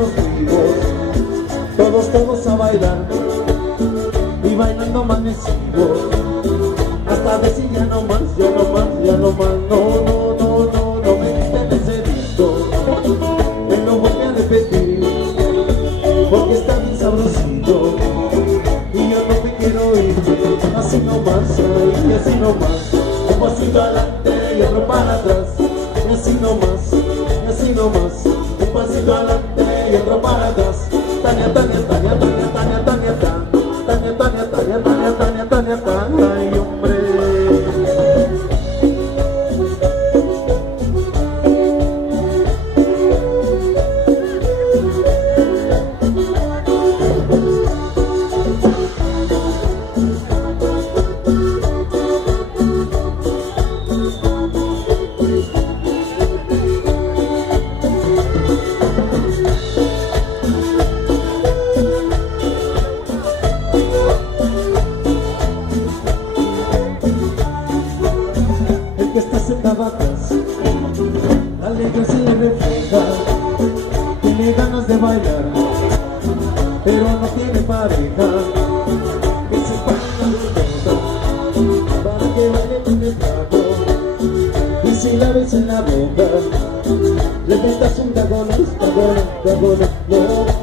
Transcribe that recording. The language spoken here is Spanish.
nos fuimos, todos a bailar, y bailando amanecimos, hasta decir ya no más, ya no más, ya no más, no me quiten ese disco, que no voy a repetir, porque está bien sabrosito, y yo no me quiero ir, así nomás, y así nomás, un pasito adelante y otro para atrás, y así nomás, y así nomás, un pasito adelante y otro para atrás. Tania, Tania, Tania, Tania, Tania, Tania, Tania, Tania, Tania, Tania, Tania, Tania, Tania, Tania, ay hombre. Que está sentado atrás, la alegría se le refleja, tiene ganas de bailar, pero no tiene pareja, que se ponga contenta, para que baile con el trago, y si la ves en la boca, le metas un cagón, no.